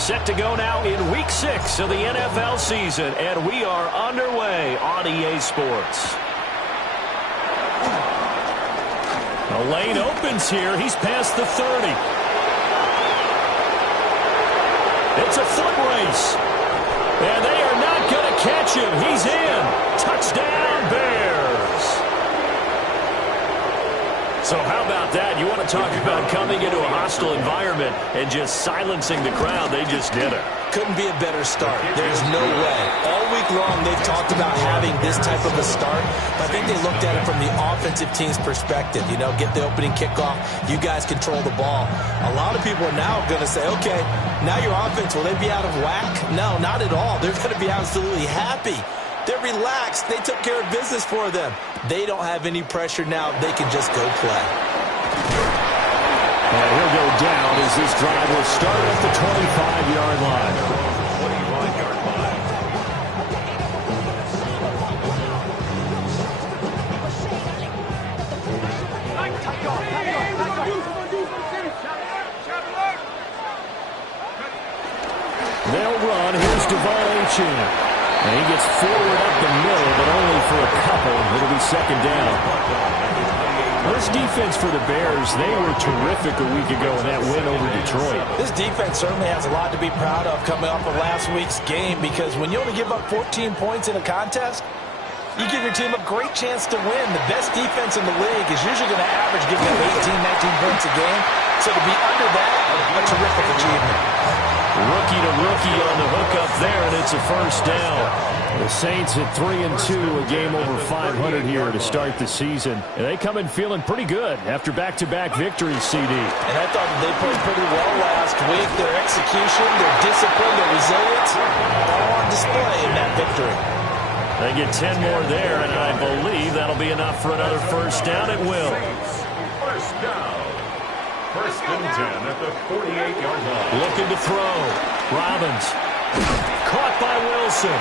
Set to go now in Week 6 of the NFL season, and we are underway on EA Sports. The lane opens here. He's past the 30. It's a foot race. And they are not going to catch him. He's in. Touchdown, Bears. So how about that? You want to talk about coming into a hostile environment and just silencing the crowd. They just did it. Couldn't be a better start. There's no way. All week long they've talked about having this type of a start. But I think they looked at it from the offensive team's perspective. You know, get the opening kickoff. You guys control the ball. A lot of people are now going to say, okay, now your offense, will they be out of whack? No, not at all. They're going to be absolutely happy. They're relaxed. They took care of business for them. They don't have any pressure now. They can just go play. And he'll go down as this drive will start at the 25-yard line. They'll run. Here's Devon Achane. And he gets forward up the middle, but only for a couple. It'll be second down. This defense for the Bears, they were terrific a week ago in that win over Detroit. This defense certainly has a lot to be proud of coming off of last week's game, because when you only give up 14 points in a contest, you give your team a great chance to win. The best defense in the league is usually going to average giving up 18, 19 points a game. So to be under that, a terrific achievement. Rookie to rookie on the hook up there, and it's a first down. The Saints at 3-2, a game over 500 here to start the season. And they come in feeling pretty good after back-to-back victories, CD. And I thought they played pretty well last week. Their execution, their discipline, their resilience, all on display in that victory. They get 10 more there, and I believe that'll be enough for another first down. It will. First down. First and 10 at the 48-yard line. Looking to throw. Robbins. Caught by Wilson.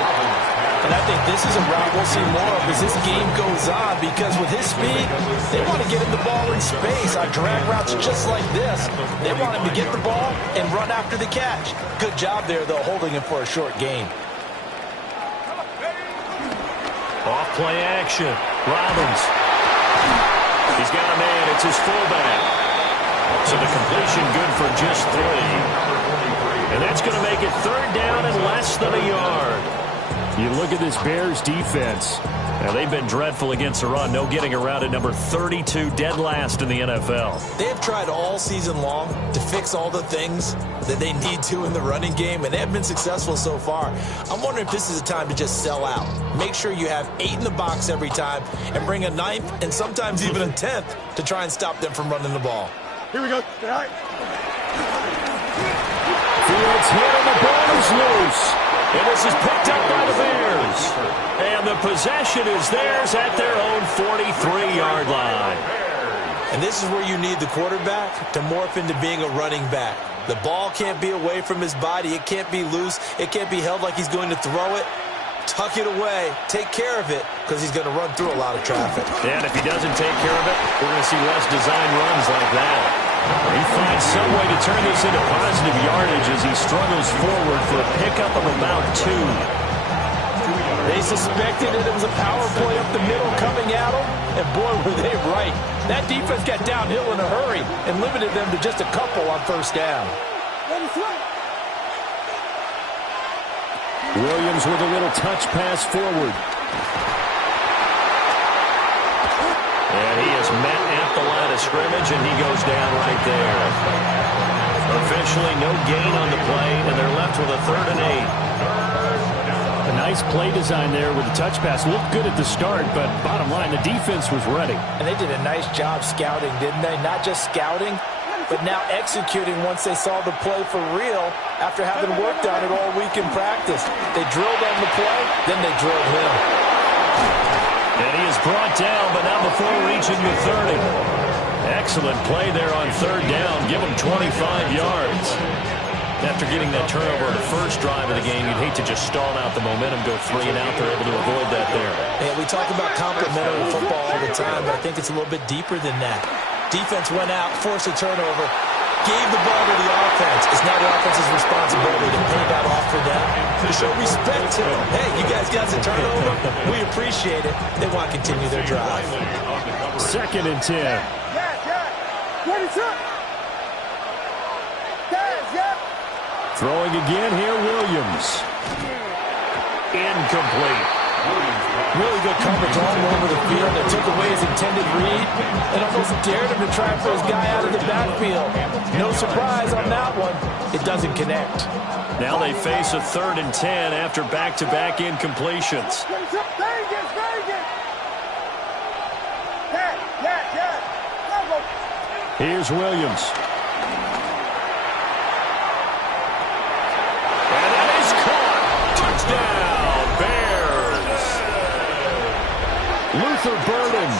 And I think this is a route we'll see more of as this game goes on, because with his speed, they want to get him the ball in space on drag routes just like this. They want him to get the ball and run after the catch. Good job there, though, holding him for a short gain. Off play action. Robbins. He's got a man. It's his fullback. So the completion good for just 3. And that's going to make it third down and less than a yard. You look at this Bears defense. Now, they've been dreadful against the run. No getting around at number 32, dead last in the NFL. They have tried all season long to fix all the things that they need to in the running game, and they have been successful so far. I'm wondering if this is a time to just sell out. Make sure you have 8 in the box every time and bring a 9th and sometimes even a 10th to try and stop them from running the ball. Here we go. All right. Fields hit and the ball is loose. And this is picked up by the Bears. And the possession is theirs at their own 43-yard line. And this is where you need the quarterback to morph into being a running back. The ball can't be away from his body. It can't be loose. It can't be held like he's going to throw it. Tuck it away. Take care of it, because he's going to run through a lot of traffic. And if he doesn't take care of it, we're going to see less design runs like that. He finds some way to turn this into positive yardage as he struggles forward for a pickup of about 2. They suspected that it was a power play up the middle coming at them, and boy, were they right. That defense got downhill in a hurry and limited them to just a couple on first down. Williams with a little touch pass forward. And he is met at the line of scrimmage, and he goes down right there. Officially no gain on the play, and they're left with a 3rd and 8. A nice play design there with the touch pass. Looked good at the start, but bottom line, the defense was ready. And they did a nice job scouting, didn't they? Not just scouting, but now executing once they saw the play for real after having worked on it all week in practice. They drilled on the play, then they drilled him. And he is brought down, but not before reaching the 30. Excellent play there on 3rd down. Give him 25 yards. After getting that turnover on the first drive of the game, you'd hate to just stall out the momentum, go 3 and out. They're able to avoid that there. Yeah, we talk about complementary football all the time, but I think it's a little bit deeper than that. Defense went out, forced a turnover, gave the ball to the offense. It's now the offense defense's responsibility to pay that off for them, to show respect to them. Hey, you guys got the turnover. We appreciate it. They want to continue their drive. 2nd and 10. Throwing again here, Williams. Incomplete. Really good coverage all over the field. It took away his intended read and almost dared him to try and throw his guy out of the backfield. No surprise on that one. It doesn't connect. Now they face a 3rd and 10 after back-to-back incompletions. Here's Williams. And that is caught. Touchdown, Bears. Luther Burden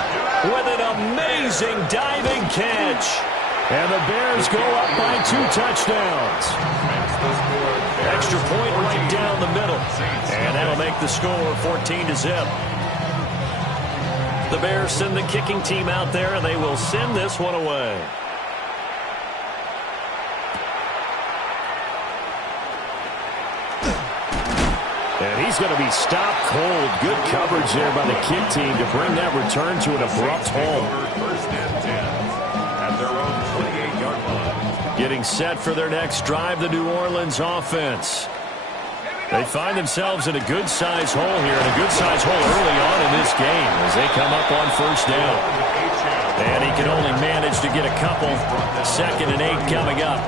with an amazing diving catch. And the Bears go up by 2 touchdowns. Extra point right down the middle. And that'll make the score 14-0. The Bears send the kicking team out there, and they will send this one away. And he's going to be stopped cold. Good coverage there by the kick team to bring that return to an abrupt halt. 1st and 10 at their own 28-yard line. Getting set for their next drive, the New Orleans offense. They find themselves in a good-sized hole here, and a good-sized hole early on in this game as they come up on 1st down. And he can only manage to get a couple. 2nd and 8 coming up.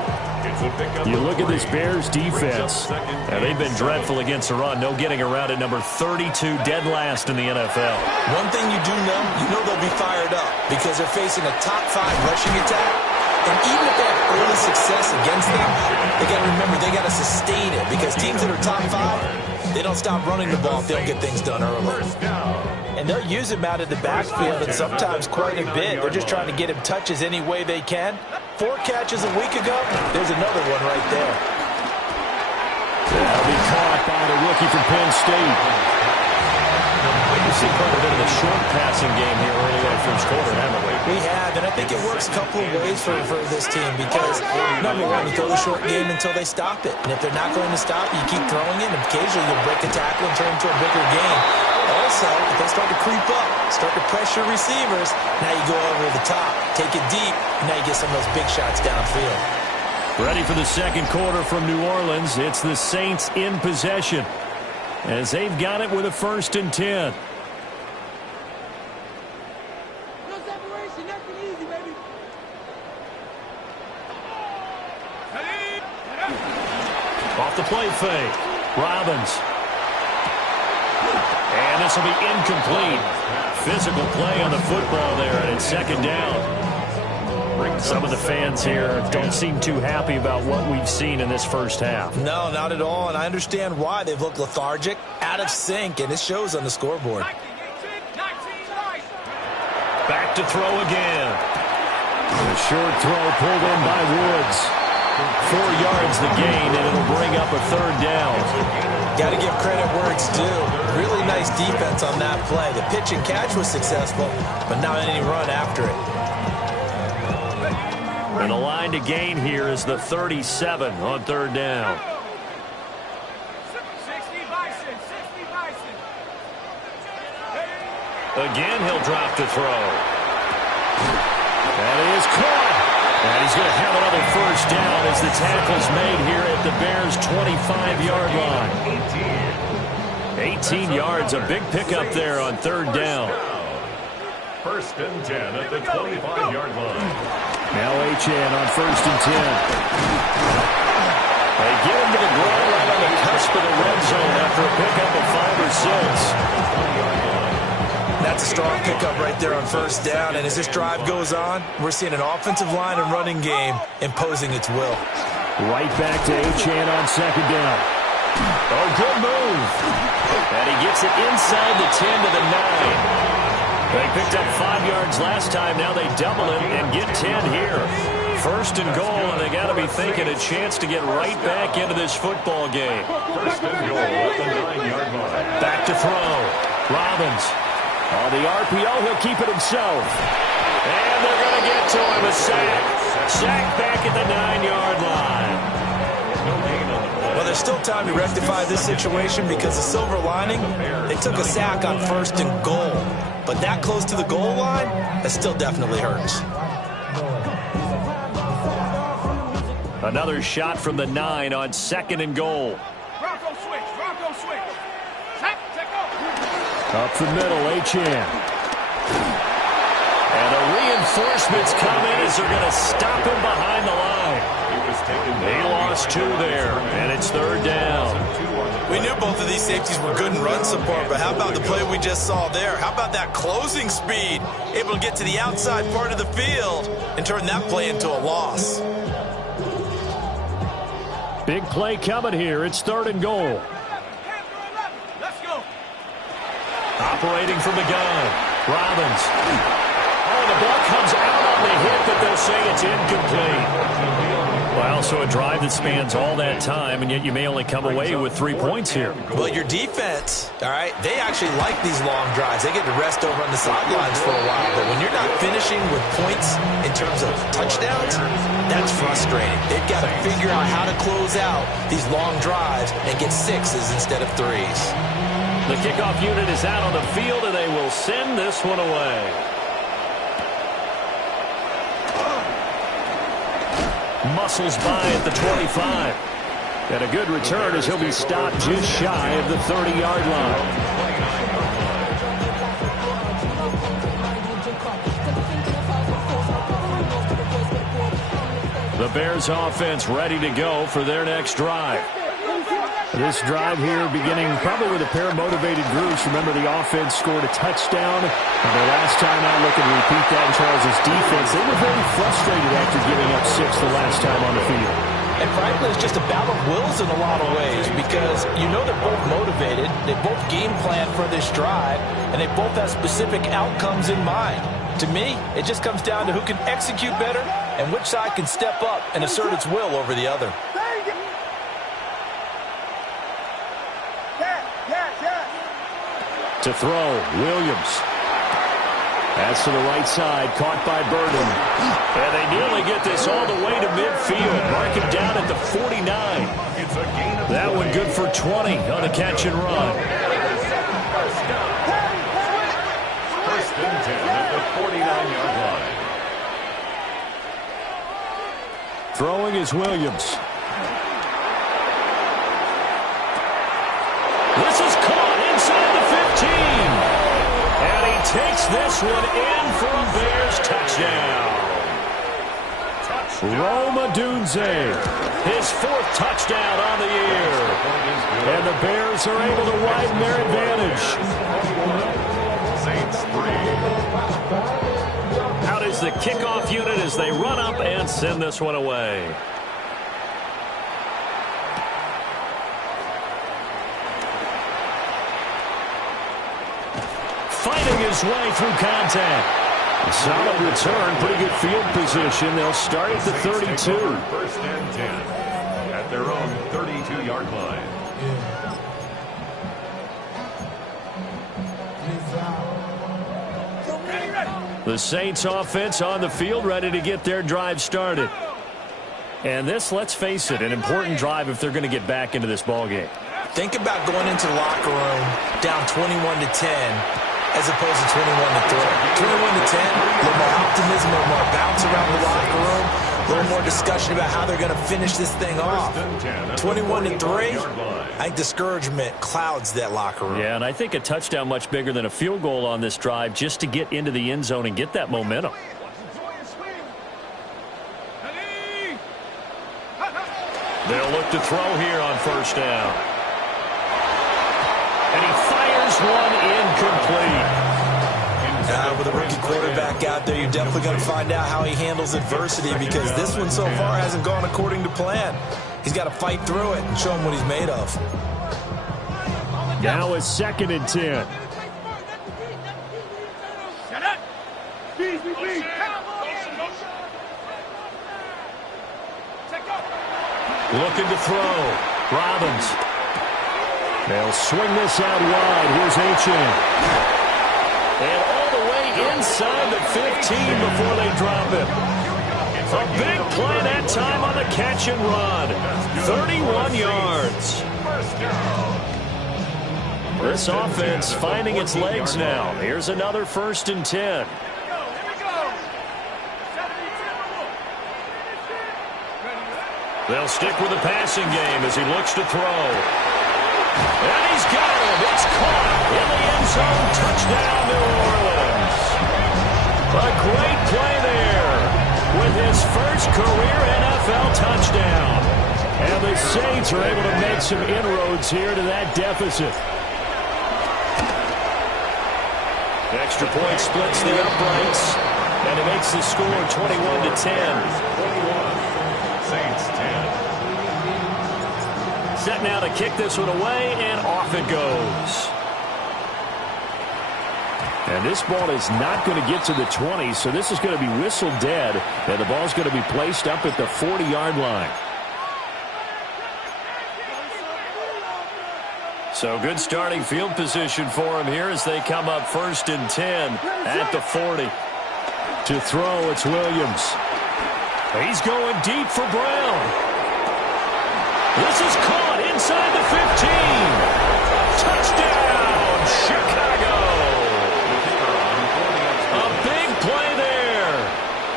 You look at this Bears defense. They've been dreadful against the run. No getting around at number 32, dead last in the NFL. One thing you do know, they'll be fired up because they're facing a top 5 rushing attack. And even if they have early success against them, they got to remember they got to sustain it because teams that are top 5, they don't stop running the ball if they don't get things done early. And they'll use him out of the backfield and sometimes quite a bit. They're just trying to get him touches any way they can. 4 catches a week ago, there's another one right there. That'll be caught by the rookie from Penn State. We've seen quite a bit of the short passing game here early in the 1st quarter, haven't we? We have, and I think it works a couple of ways for this team because, number one, you throw the short game until they stop it. And if they're not going to stop it, you keep throwing it, and occasionally you'll break a tackle and turn it into a bigger game. Also, if they start to creep up, start to pressure receivers, now you go over the top, take it deep, and now you get some of those big shots downfield. Ready for the 2nd quarter from New Orleans. It's the Saints in possession as they've got it with a 1st and 10. Off the play fake. Robbins. And this will be incomplete. Physical play on the football there, and it's 2nd down. Some of the fans here don't seem too happy about what we've seen in this 1st half. No, not at all, and I understand why. They've looked lethargic, out of sync, and it shows on the scoreboard. Back to throw again. A short throw pulled in by Woods. 4 yards the gain, and it'll bring up a 3rd down. Got to give credit where it's due. Really nice defense on that play. The pitch and catch was successful, but not any run after it. And the line to gain here is the 37 on 3rd down. Again, he'll drop to throw. That is caught. And he's going to have another 1st down as the tackle's made here at the Bears' 25-yard line. 18 yards, a big pickup there on 3rd down. 1st and 10 at the 25-yard line. Now Achane on 1st and 10. They get him to the ground right on the cusp of the red zone after a pickup of 5 or 6. That's a strong pickup right there on 1st down, and as this drive goes on, we're seeing an offensive line and running game imposing its will. Right back to Achane on 2nd down. Oh, good move. And he gets it inside the 10 to the 9. They picked up 5 yards last time. Now they double it and get 10 here. 1st and goal, and they got to be thinking a chance to get right back into this football game. 1st and goal at the 9-yard line. Back to throw. Robbins. On the RPO, he'll keep it himself. And they're going to get to him. A sack. Sack back at the 9-yard line. still time to rectify this situation because the silver lining, they took a sack on 1st and goal. But that close to the goal line, that still definitely hurts. Another shot from the 9 on 2nd and goal. Bronco switch. Up the middle, Achane. And the reinforcements come in as they're going to stop him behind the line. They lost 2 there, and it's 3rd down. We knew both of these safeties were good in run support, but how about the play we just saw there? How about that closing speed? Able to get to the outside part of the field and turn that play into a loss. Big play coming here. It's 3rd and goal. Let's go. Operating from the gun. Robbins. Oh, the ball comes out on the hit, but they'll say it's incomplete. Well, so a drive that spans all that time, and yet you may only come away with 3 points here. Well, your defense, all right, they actually like these long drives. They get to rest over on the sidelines for a while. But when you're not finishing with points in terms of touchdowns, that's frustrating. They've got to figure out how to close out these long drives and get 6s instead of 3s. The kickoff unit is out on the field, and they will send this one away. Muscles by at the 25. And a good return as he'll be stopped just shy of the 30-yard line. The Bears offense ready to go for their next drive. This drive here beginning probably with a pair of motivated groups. Remember, the offense scored a touchdown. And the last time out, looking to repeat that in Charles' defense. They were very frustrated after giving up 6 the last time on the field. And frankly, it's just a battle of wills in a lot of ways because you know they're both motivated. They both game plan for this drive, and they both have specific outcomes in mind. To me, it just comes down to who can execute better and which side can step up and assert its will over the other. To throw, Williams. Pass to the right side, caught by Burden. And they nearly get this all the way to midfield. Mark it down at the 49. That one good for 20 on the catch and run. First and 10 at the 49-yard line. Throwing is Williams. This is caught inside the 15. And he takes this one in for a Bears touchdown. Rome Odunze, his 4th touchdown on the year. And the Bears are able to widen their advantage. Saints 3. Out is the kickoff unit as they run up and send this one away. Fighting his way through contact. A solid return, pretty good field position. They'll start at the 32. First and 10 at their own 32-yard line. The Saints offense on the field, ready to get their drive started. And this, let's face it, an important drive if they're going to get back into this ballgame. Think about going into the locker room down 21-10 as opposed to 21-3. 21-10, a little more optimism, a little more bounce around the locker room, a little more discussion about how they're going to finish this thing off. 21-3, I think discouragement clouds that locker room. Yeah, and I think a touchdown much bigger than a field goal on this drive just to get into the end zone and get that momentum. They'll look to throw here on first down. And he fires one incomplete. With a rookie quarterback out there, you're definitely going to find out how he handles adversity because this one so far hasn't gone according to plan. He's got to fight through it and show him what he's made of. Now it's 2nd and 10. Looking to throw. Robbins. They'll swing this out wide. Here's Achane. And all the way inside the 15 before they drop it. A big play that time on the catch and run. 31 yards. First down. This offense finding its legs now. Here's another 1st and 10. Here we go. They'll stick with the passing game as he looks to throw. And he's got him. It's caught in the end zone. Touchdown, New Orleans. A great play there with his first career NFL touchdown. And the Saints are able to make some inroads here to that deficit. The extra point splits the uprights, and it makes the score 21-10. 21. Saints 10. Set now to kick this one away, and off it goes. And this ball is not going to get to the 20, so this is going to be whistled dead, and the ball's going to be placed up at the 40-yard line. So good starting field position for him here as they come up 1st and 10 at the 40. To throw, it's Williams. He's going deep for Brown. This is caught inside the 15. Touchdown, Chicago. A big play there.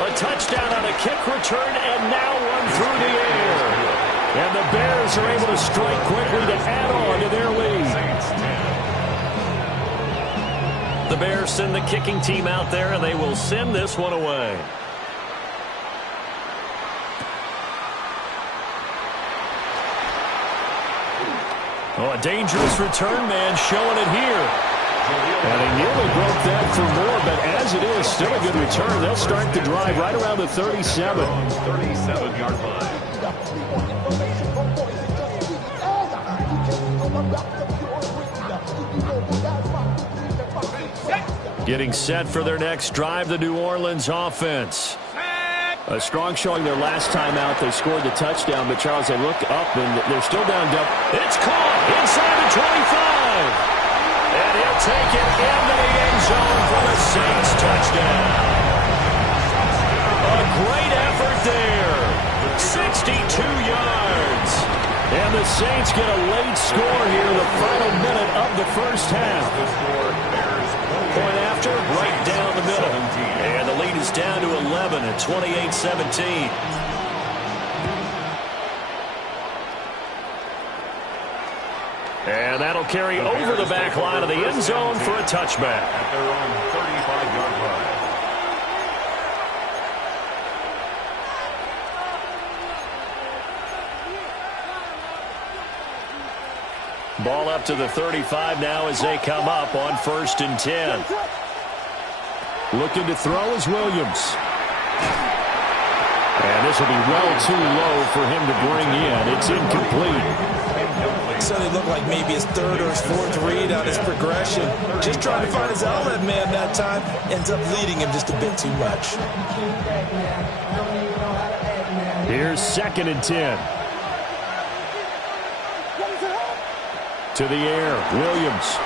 A touchdown on a kick return and now one through the air. And the Bears are able to strike quickly to add on to their lead. The Bears send the kicking team out there, and they will send this one away. Oh, a dangerous return man showing it here. And he nearly broke that for more, but as it is, still a good return. They'll start the drive right around the 37. 37-yard line. Getting set for their next drive, the New Orleans offense. A strong showing their last time out. They scored the touchdown, but Charles, they look up and they're still down. It's caught inside the 25. And he'll take it into the end zone for the Saints touchdown. A great effort there. 62 yards. And the Saints get a late score here, the final minute of the first half. Point after, right down the middle. And the lead is down to 11 at 28-17. And that'll carry over the back line of the end zone for a touchback. At their own 35-yard line. Ball up to the 35 now as they come up on 1st and 10. Looking to throw is Williams. And this will be well too low for him to bring in. It's incomplete. So they look like maybe his 3rd or his 4th read on his progression. Just trying to find his outlet man that time. Ends up leading him just a bit too much. Here's 2nd and 10. To the air, Williams.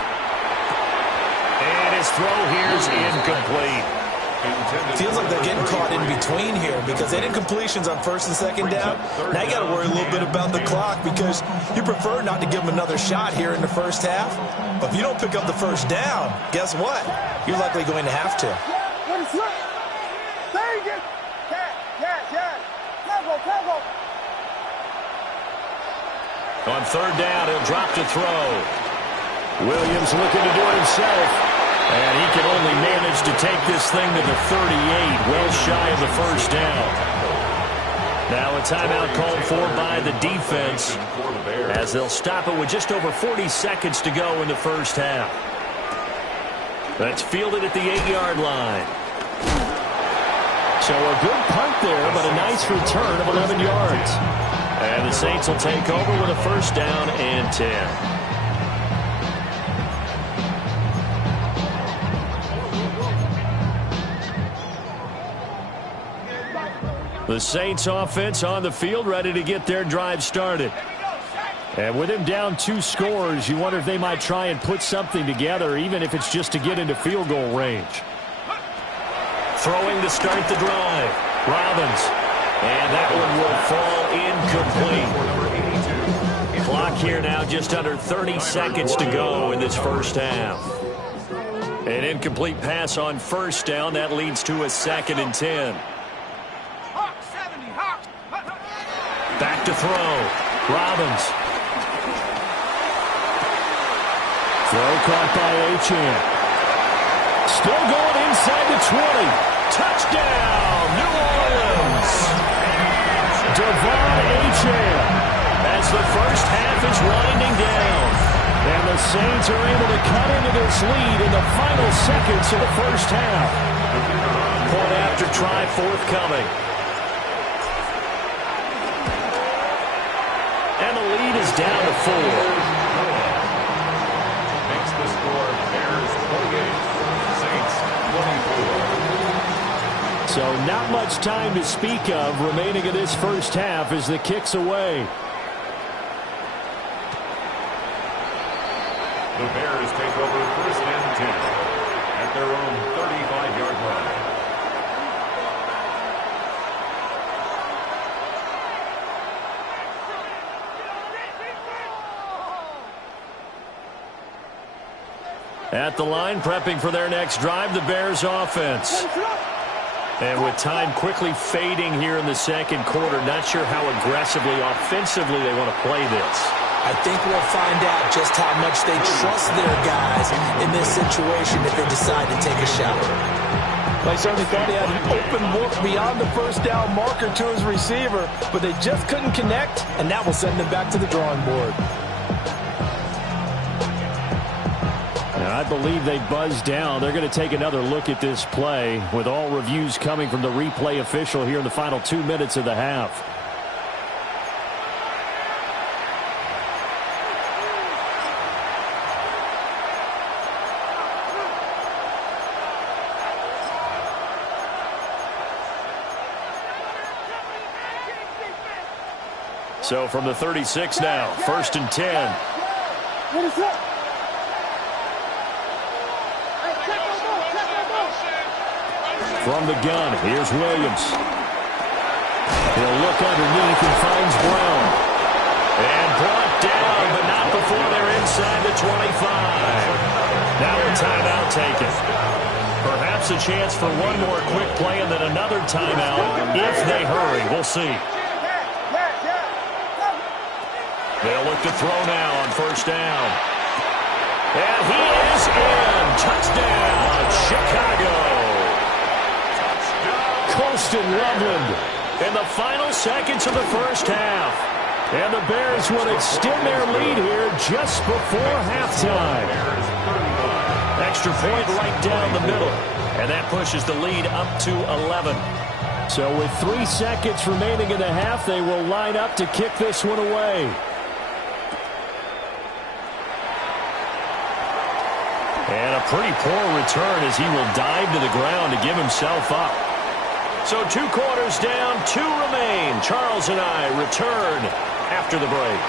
And his throw here is incomplete. Feels like they're getting caught in between here because they did completions on 1st and 2nd down. Now you got to worry a little bit about the clock because you prefer not to give them another shot here in the first half. But if you don't pick up the 1st down, guess what? You're likely going to have to. On 3rd down, he'll drop to throw. Williams looking to do it himself. And he can only manage to take this thing to the 38, well shy of the 1st down. Now a timeout called for by the defense as they'll stop it with just over 40 seconds to go in the first half. That's fielded at the 8-yard line. So a good punt there, but a nice return of 11 yards. And the Saints will take over with a 1st down and 10. The Saints offense on the field ready to get their drive started. And with him down 2 scores, you wonder if they might try and put something together, even if it's just to get into field goal range. Throwing to start the drive. Robbins. And that one will fall incomplete. here now, just under 30 seconds to go in this first half. An incomplete pass on first down. That leads to a 2nd and 10. Back to throw. Robbins. Throw caught by Achane. Still going inside the 20. Touchdown, New Orleans. Devon Achane. As the first half is winding down. And the Saints are able to cut into this lead in the final seconds of the first half. Point after try forthcoming. And the lead is down to 4. Makes the score Bears 28, Saints 24. So not much time to speak of remaining in this first half as the kick's away. The Bears take over 1st and 10 at their own 35-yard line. At the line, prepping for their next drive, the Bears offense. And with time quickly fading here in the second quarter, not sure how aggressively, offensively they want to play this. I think we'll find out just how much they trust their guys in this situation if they decide to take a shot. They certainly thought he had an open look beyond the first down marker to his receiver, but they just couldn't connect, and that will send them back to the drawing board. Now, I believe they buzzed down. They're going to take another look at this play with all reviews coming from the replay official here in the final 2 minutes of the half. So from the 36 now, 1st and 10. From the gun, here's Williams. He'll look underneath and finds Brown. And brought down, but not before they're inside the 25. Now a timeout taken. Perhaps a chance for one more quick play and then another timeout if they hurry. We'll see. They'll look to throw now on 1st down. And he is in. Touchdown, Chicago. Colston Loveland. In the final seconds of the first half. And the Bears would extend their lead here just before halftime. Extra point right down the middle. And that pushes the lead up to 11. So with 3 seconds remaining in the half, they will line up to kick this one away. And a pretty poor return as he will dive to the ground to give himself up. So 2 quarters down, 2 remain. Charles and I return after the break.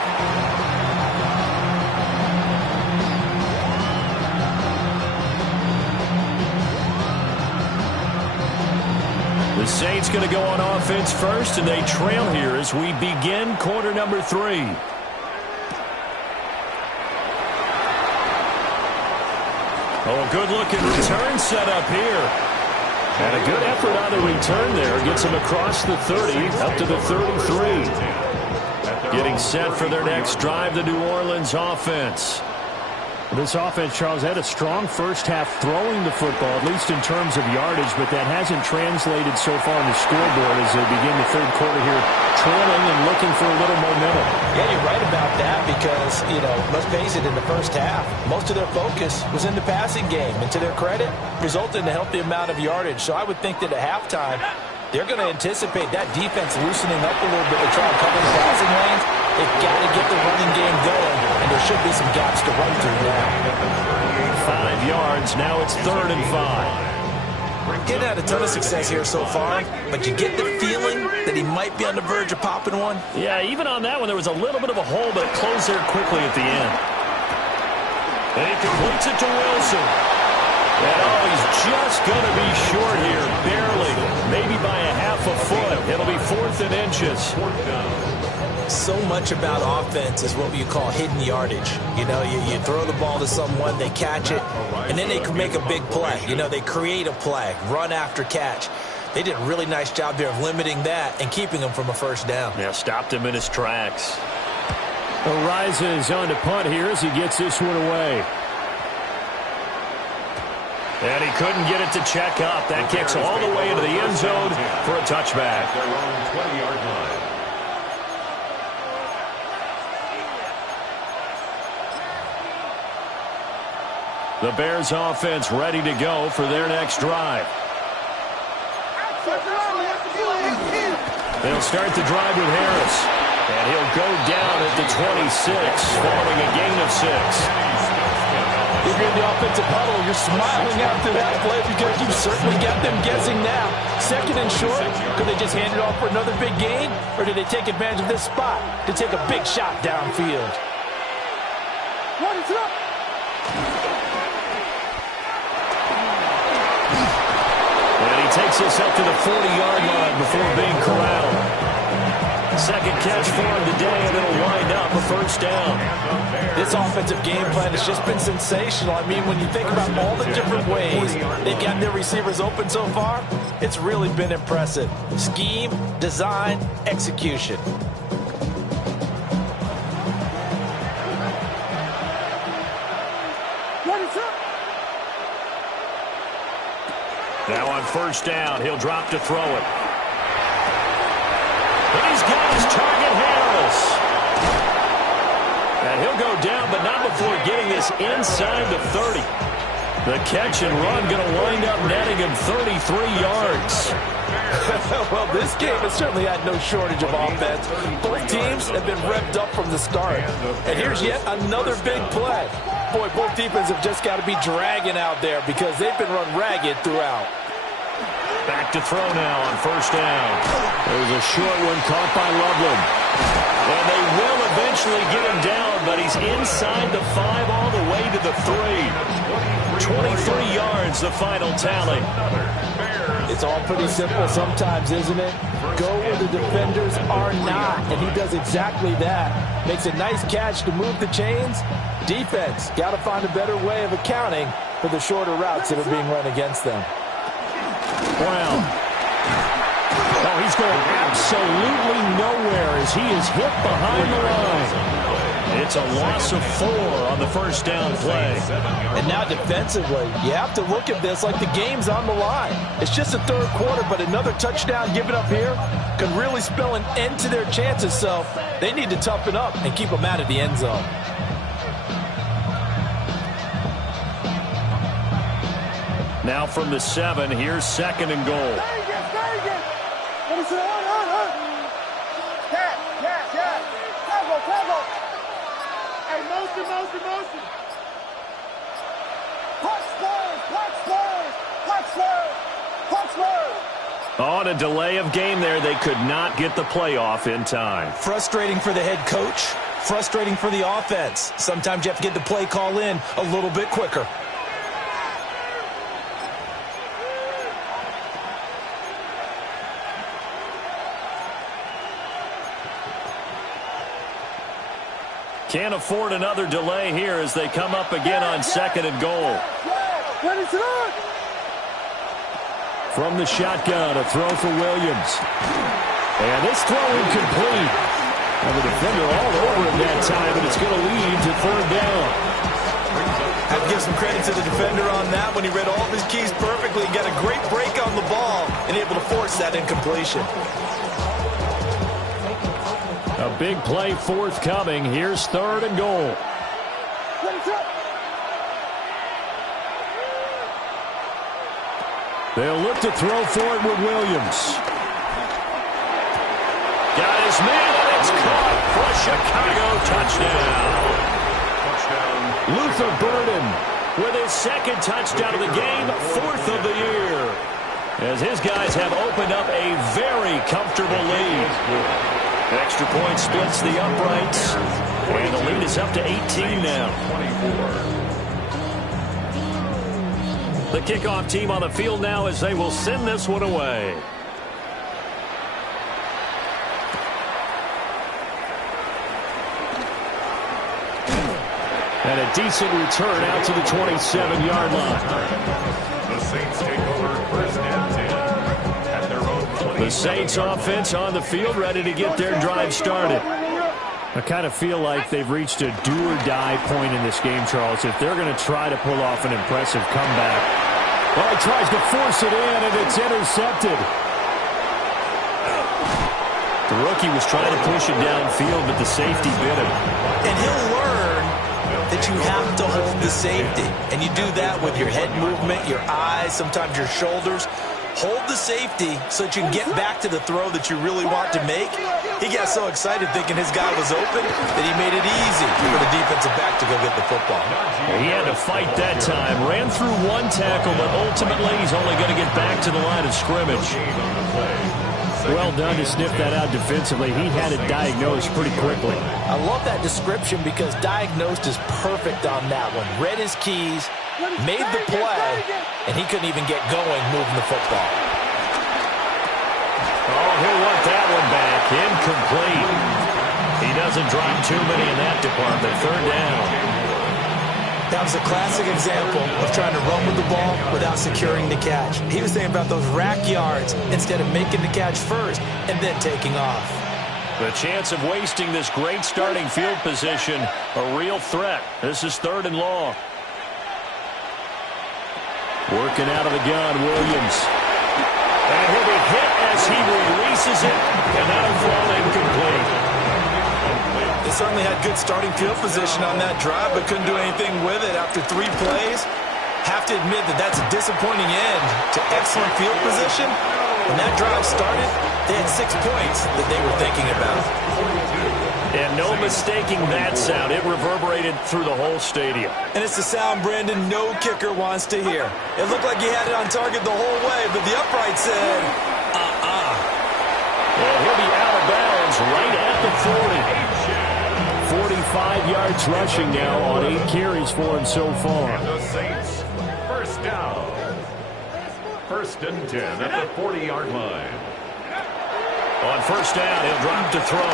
The Saints going to go on offense first, and they trail here as we begin quarter number 3. Oh, good-looking return set up here. And a good effort on the return there. Gets him across the 30, up to the 33. Getting set for their next drive, the New Orleans offense. This offense, Charles, had a strong first half throwing the football, at least in terms of yardage, but that hasn't translated so far on the scoreboard as they begin the third quarter here, trailing and looking for a little momentum. Yeah, you're right about that because, let's face it, in the first half, most of their focus was in the passing game. And to their credit, resulted in a healthy amount of yardage. So I would think that at halftime, they're going to anticipate that defense loosening up a little bit to try and cover the passing lanes. They've got to get the running game going, and there should be some gaps to run through now. 5 yards. Now it's 3rd and 5. Getting had a ton of success here so far, but you get the feeling that he might be on the verge of popping one. Yeah, even on that one, there was a little bit of a hole, but it closed there quickly at the end. And he completes it to Wilson. And he's just going to be short here, barely, maybe by a half a foot. It'll be 4th and inches. so much about offense is what you call hidden yardage. You know, you throw the ball to someone, they catch it, and then they can make a big play. You know, they create a play, run after catch. They did a really nice job there of limiting that and keeping him from a first down. Yeah, stopped him in his tracks. Araiza is on to punt here as he gets this one away. And he couldn't get it to check up. That kicks all the way into the end zone for a touchback. Their own 20-yard line. The Bears offense ready to go for their next drive. They'll start the drive with Harris. And he'll go down at the 26 following a gain of 6. If you're in the offensive huddle, you're smiling after that play because you've certainly got them guessing now. Second and short, could they just hand it off for another big gain? Or did they take advantage of this spot to take a big shot downfield? And he takes this up to the 40-yard line before being corralled. Second catch for him today, and it'll wind up a first down. This offensive game plan has just been sensational. I mean, when you think about all the different ways they've gotten their receivers open so far, it's really been impressive. Scheme, design, execution. Now on first down, he'll drop to throw it. And he's got his target, Harris. And he'll go down, but not before getting this inside the 30. The catch and run going to wind up netting him 33 yards. Well, this game has certainly had no shortage of offense. Both teams have been revved up from the start. And here's yet another big play. Boy, both defenses have just got to be dragging out there because they've been run ragged throughout. Back to throw now on first down. There's a short one caught by Loveland. And they will eventually get him down, but he's inside the 5 all the way to the 3. 23 yards, the final tally. It's all pretty simple sometimes, isn't it? Go where the defenders are not, and he does exactly that. Makes a nice catch to move the chains. Defense, got to find a better way of accounting for the shorter routes that are being run against them. Brown. Oh, he's going absolutely nowhere as he is hit behind the line. It's a loss of 4 on the first down play. And now defensively, you have to look at this like the game's on the line. It's just the third quarter, but another touchdown given up here could really spell an end to their chances, so they need to toughen up and keep them out of the end zone. Now from the 7, here's second and goal. On a delay of game there, they could not get the playoff in time. Frustrating for the head coach, frustrating for the offense. Sometimes you have to get the play call in a little bit quicker. Can't afford another delay here as they come up again on second and goal. From the shotgun, a throw for Williams. And this throw incomplete. And the defender all over him that time, and it's going to lead to third down. I have to give some credit to the defender on that when he read all of his keys perfectly, got a great break on the ball, and able to force that incompletion. A big play forthcoming. Here's third and goal. They'll look to throw for it with Williams. Got his man, and it's caught for a Chicago touchdown. Luther Burden with his second touchdown of the game, 4th of the year. As his guys have opened up a very comfortable lead. Extra point splits the uprights, and the lead is up to 18 now. The kickoff team on the field now as they will send this one away. And a decent return out to the 27-yard line. The Saints take over first and 10 at their own 20. The Saints offense on the field, ready to get their drive started. I kind of feel like they've reached a do-or-die point in this game, Charles, if they're going to try to pull off an impressive comeback. Well, he tries to force it in, and it's intercepted. The rookie was trying to push it downfield, but the safety bit him. And he'll learn that you have to hold the safety. And you do that with your head movement, your eyes, sometimes your shoulders. Hold the safety so that you can get back to the throw that you really want to make. He got so excited thinking his guy was open that he made it easy for the defensive back to go get the football. He had to fight that time. Ran through one tackle, but ultimately he's only going to get back to the line of scrimmage. Well done to sniff that out defensively. He had it diagnosed pretty quickly. I love that description because diagnosed is perfect on that one. Read his keys, made the play, and he couldn't even get going moving the football. Oh, he'll want that one back. Incomplete. He doesn't drop too many in that department. Third down. That was a classic example of trying to run with the ball without securing the catch. He was thinking about those rack yards instead of making the catch first and then taking off. The chance of wasting this great starting field position, a real threat. This is 3rd and long. Working out of the gun, Williams. And he'll be hit as he releases it, and that'll fall incomplete. They certainly had good starting field position on that drive, but couldn't do anything with it after 3 plays. Have to admit that that's a disappointing end to excellent field position. When that drive started, they had 6 points that they were thinking about. And no mistaking that sound. It reverberated through the whole stadium. And it's the sound, Brandon, no kicker wants to hear. It looked like he had it on target the whole way, but the upright said, Well, he'll be out of bounds right at the 40. 45 yards rushing now on 8 carries for him so far. And the Saints, first down. 1st and 10 at the 40-yard line. On first down, he'll drop to throw.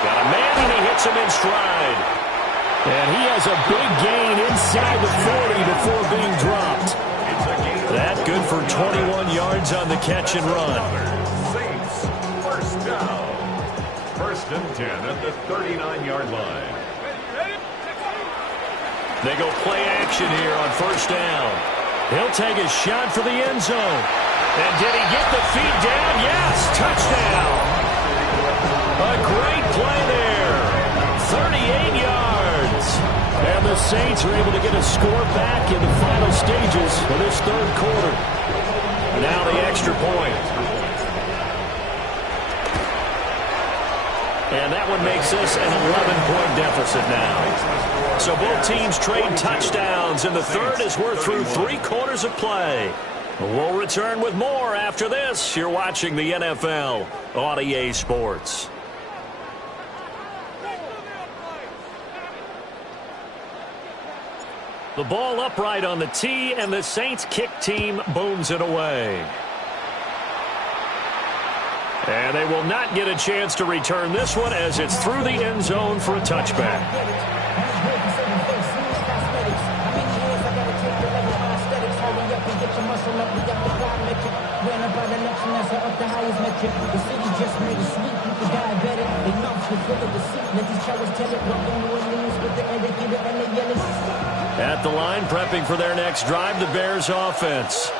Got a man, and he hits him in stride. And he has a big gain inside the 40 before being dropped. That good for 21 yards on the catch and run. Saints, first down. 1st and 10 at the 39-yard line. They go play action here on first down. He'll take a shot for the end zone. And did he get the feet down? Yes, touchdown. A great play there. 38 yards. And the Saints are able to get a score back in the final stages of this 3rd quarter. Now the extra point. And that one makes this an 11-point deficit now. So both teams trade touchdowns in the 3rd as we're through 3 quarters of play. We'll return with more after this. You're watching the NFL on EA Sports. The ball upright on the tee, and the Saints kick team booms it away. And they will not get a chance to return this one as it's through the end zone for a touchback. At the line, prepping for their next drive, the Bears offense.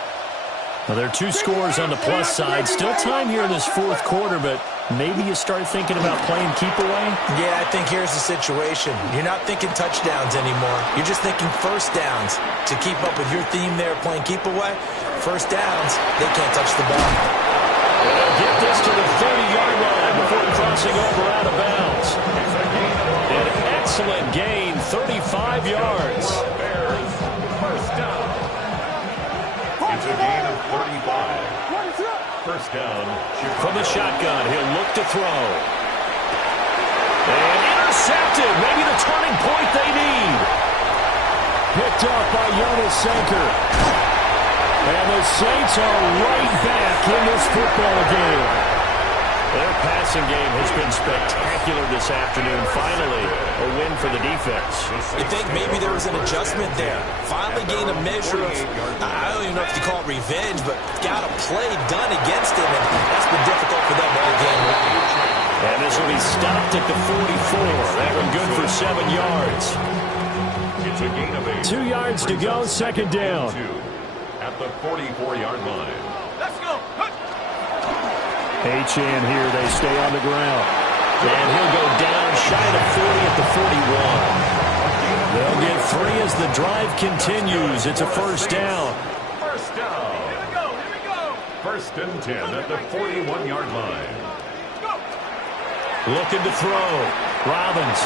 Well, there are 2 scores on the plus side. Still time here in this 4th quarter, but maybe you start thinking about playing keep away? Yeah, I think here's the situation. You're not thinking touchdowns anymore. You're just thinking first downs. To keep up with your theme there, playing keep away, first downs, they can't touch the ball. They'll get this to the 30-yard line before crossing over out of bounds. An excellent gain, 35 yards. Bears, first down. It's a gain of 35. First down. From the shotgun, he'll look to throw. And intercepted. Maybe the turning point they need. Picked up by Jonas Sanker. And the Saints are right back in this football game. Their passing game has been spectacular this afternoon. Finally, a win for the defense. You think maybe there was an adjustment there. Finally gained a measure of, I don't even know if you call it revenge, but got a play done against him, and that's been difficult for them all game long. And this will be stopped at the 44. That one good for 7 yards. It's a gain of 8. 2 yards to go, second down. At the 44-yard line. Let's go. Achane here, they stay on the ground. And he'll go down shy of 40 at the 41. They'll get 3 as the drive continues. It's a first down. First down. Here we go. First and 10 at the 41-yard line. Looking to throw. Robbins.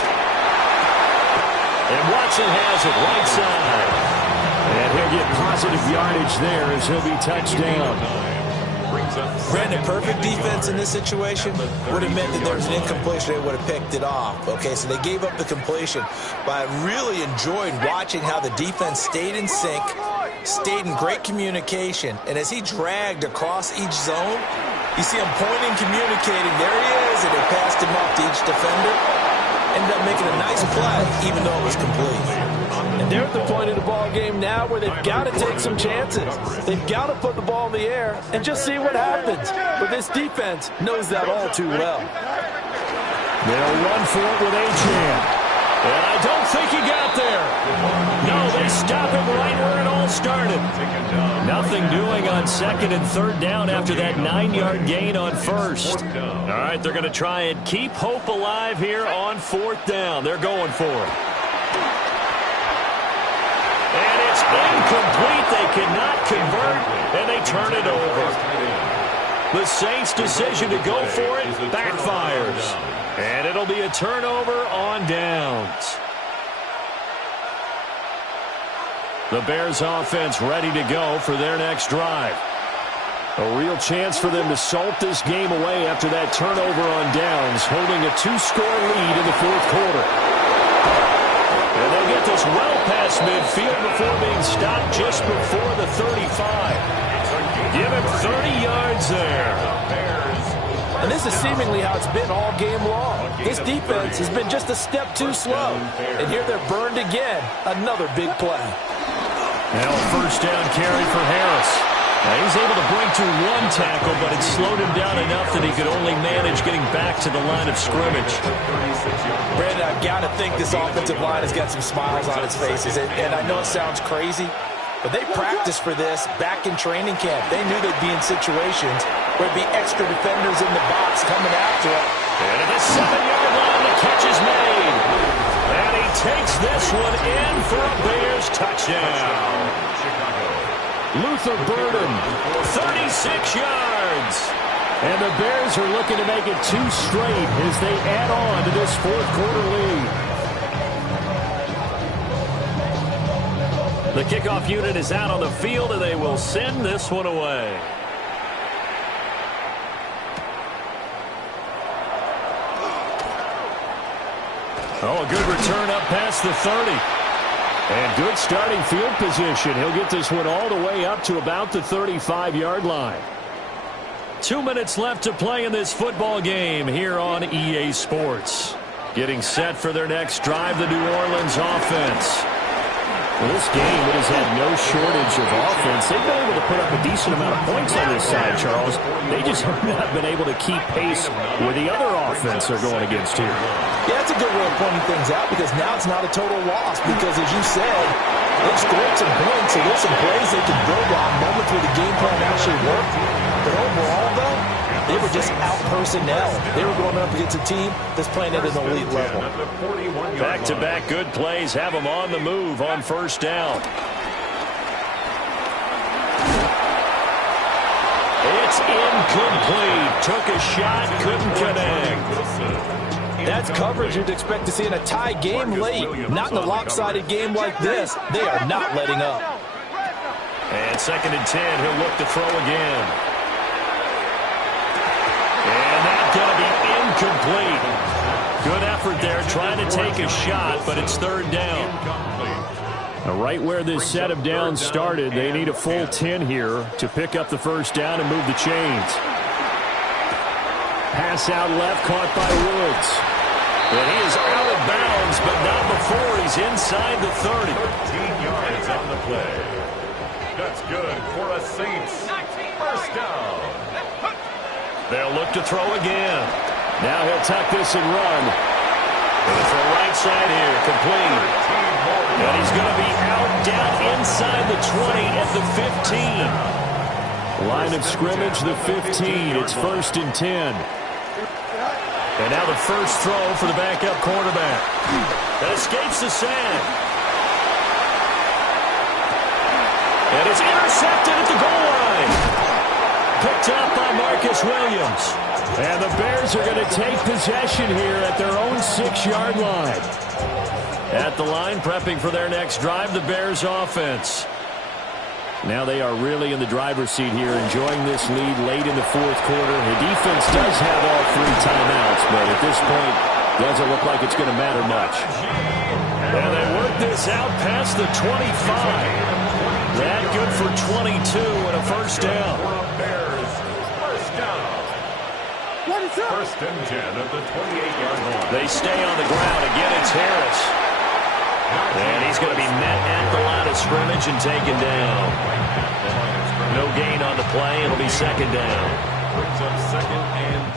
And Watson has it right side. And he'll get positive yardage there as he'll be touched down. Brandon, perfect defense in this situation would have meant that there was an incompletion. They would have picked it off. Okay, so they gave up the completion. But I really enjoyed watching how the defense stayed in sync, stayed in great communication. And as he dragged across each zone, you see him pointing, communicating. There he is, and they passed him off to each defender. Ended up making a nice play, even though it was complete. And they're at the point of the ball game now where they've got to take some chances. They've got to put the ball in the air and just see what happens. But this defense knows that all too well. They'll run for it with Achane. And I don't think he got there. No, they stop him right where it all started. Nothing doing on second and third down after that 9-yard gain on first. All right, they're going to try and keep hope alive here on fourth down. They're going for it. And it's incomplete. They cannot convert, and they turn it over. The Saints' decision to go for it backfires. And it'll be a turnover on downs. The Bears offense ready to go for their next drive. A real chance for them to salt this game away after that turnover on downs, holding a 2-score lead in the fourth quarter. And they'll get this well past midfield before being stopped just before the 35. Give him 30 yards there. And this is seemingly how it's been all game long. This defense has been just a step too slow. And here they're burned again. Another big play. Now first down carry for Harris. Now he's able to bring to 1 tackle, but it slowed him down enough that he could only manage getting back to the line of scrimmage. Brandon, I've got to think this offensive line has got some smiles on its faces. And I know it sounds crazy, but they practiced for this back in training camp. They knew they'd be in situations where there'd be extra defenders in the box coming after it. And at the 7-yard line, the catch is made. And he takes this one in for a Bears touchdown. Luther Burden, 36 yards. and the Bears are looking to make it 2 straight as they add on to this fourth quarter lead. The kickoff unit is out on the field, and they will send this one away. Oh, a good return up past the 30. And good starting field position. He'll get this one all the way up to about the 35-yard line. 2 minutes left to play in this football game here on EA Sports. Getting set for their next drive, the New Orleans offense. Well, this game, it has had no shortage of offense. They've been able to put up a decent amount of points on this side, Charles. They just have not been able to keep pace with the other offense they're going against here. Yeah, that's a good way of pointing things out because now it's not a total loss because, as you said, they've scored some points, so there's some plays they can build on, moments where the game plan actually worked. But overall, though, they were just out-personnel. They were going up against a team that's playing at an elite level. Back-to-back good plays have them on the move on first down. It's incomplete. Took a shot, couldn't connect. That's coverage you'd expect to see in a tie game late. Not in a lopsided game like this. They are not letting up. And 2nd and 10, he'll look to throw again. And that's going to be incomplete. Good effort there, trying to take a shot, but it's 3rd down. Now, right where this set of downs started, they need a full 10 here to pick up the first down and move the chains. Pass out left, caught by Woods. And he is out of bounds, but not before he's inside the 30. 13 yards on the play. That's good for a Saints first down. They'll look to throw again. Now he'll tuck this and run. Going for a right side here, complete. And he's going to be out down inside the 20 at the 15. Line of scrimmage, the 15. It's 1st and 10. And now the first throw for the backup quarterback. That escapes the sack. And it's intercepted at the goal line. Picked up by Marcus Williams. And the Bears are going to take possession here at their own 6-yard line. At the line, prepping for their next drive, the Bears offense. Now they are really in the driver's seat here, enjoying this lead late in the 4th quarter. The defense does have all 3 timeouts, but at this point, doesn't look like it's going to matter much. And they work this out past the 25. That good for 22 and a first down. Bears first down. First and 10 at the 28-yard line. They stay on the ground. Again, it's Harris. And he's going to be met at the line of scrimmage and taken down. No gain on the play. It'll be second down. Brings up second and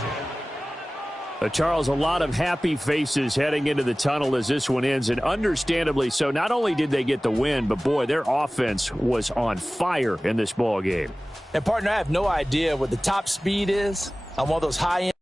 10. Charles, a lot of happy faces heading into the tunnel as this one ends, and understandably so. Not only did they get the win, but, boy, their offense was on fire in this ball game. And, partner, I have no idea what the top speed is on one of those high-end